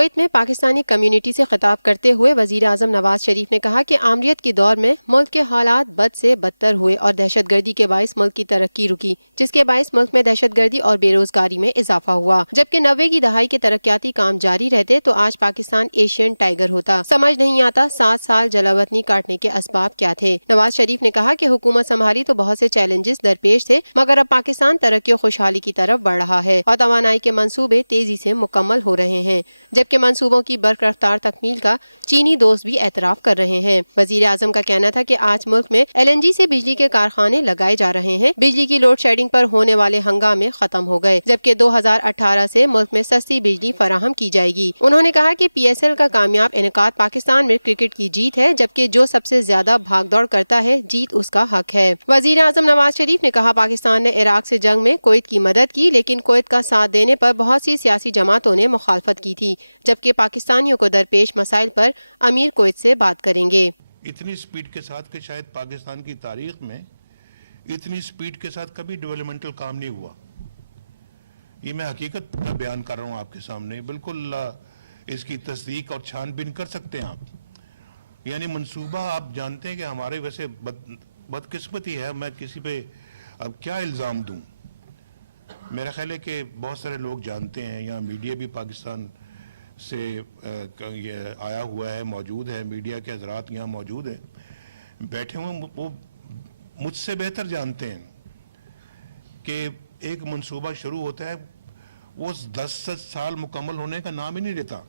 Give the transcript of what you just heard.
Kuwait میں Pakistani community سے خطاب کرتے ہوئے وزیر اعظم نواز شریف نے کہا کہ آمریت کے دور میں ملک کے حالات بد سے بدتر ہوئے اور دہشت گردی کے باعث ملک کی ترقی رکی، جس کے باعث ملک میں دہشت گردی اور بے روزگاری میں اضافہ ہوا۔ جبکہ 90 کی دہائی کے ترقیاتی کام جاری رہتے تو آج پاکستان ایشین ٹائیگر ہوتا۔ سمجھ نہیں آتا 7 سال جلا وطنی کاٹنے کے اسباب کیا تھے۔ نواز شریف نے کہا کہ حکومت سنبھالی تو بہت سے چیلنجز درپیش تھے، مگر اب پاکستان ترقی و خوشحالی کی طرف بڑھ رہا ہے اور توانائی کے منصوبے تیزی سے مکمل ہو رہے ہیں، جبکہ منصوبوں کی برق رفتار تکمیل کا چینی دوست بھی اعتراف کر رہے ہیں۔ وزیر اعظم کا کہنا تھا کہ آج ملک میں LNG سے بجلی کے کارخانے لگائے جا رہے ہیں، بجلی کی لوڈ شیڈنگ پر ہونے والے ہنگامے ختم ہو گئے، جبکہ 2018 سے ملک میں سستی بجلی فراہم کی جائے گی۔ انہوں نے کہا کہ PSL کا کامیاب انعقاد پاکستان میں کرکٹ کی جیت ہے، جبکہ جو سب سے زیادہ بھاگ دوڑ کرتا ہے جیت اس کا حق ہے۔ وزیر اعظم نواز شریف نے کہا پاکستان نے عراق سے جنگ میں کویت کی مدد کی، لیکن کویت کا ساتھ دینے پر بہت سی سیاسی جماعتوں نے مخالفت کی تھی، جبکہ پاکستانیوں کو درپیش مسائل پر امیر کویت سے بات کریں گے۔ اتنی سپیڈ کے ساتھ کہ شاید پاکستان کی تاریخ میں اتنی سپیڈ کے ساتھ کبھی ڈیولپمنٹل کام نہیں ہوا۔ یہ میں حقیقت بیان کر رہا ہوں آپ کے سامنے، بالکل اس کی تصدیق اور چھان بین کر سکتے ہیں آپ۔ یعنی منصوبہ آپ جانتے ہیں کہ ہمارے ویسے بدقسمتی ہے، میں کسی پہ اب کیا الزام دوں۔ میرا خیال ہے کہ بہت سارے لوگ جانتے ہیں، یہاں میڈیا بھی پاکستان سے آیا ہوا ہے، موجود ہے، میڈیا کے حضرات یہاں موجود ہیں، بیٹھے ہوئے، وہ مجھ سے بہتر جانتے ہیں کہ ایک منصوبہ شروع ہوتا ہے وہ 10 سال مکمل ہونے کا نام ہی نہیں لیتا۔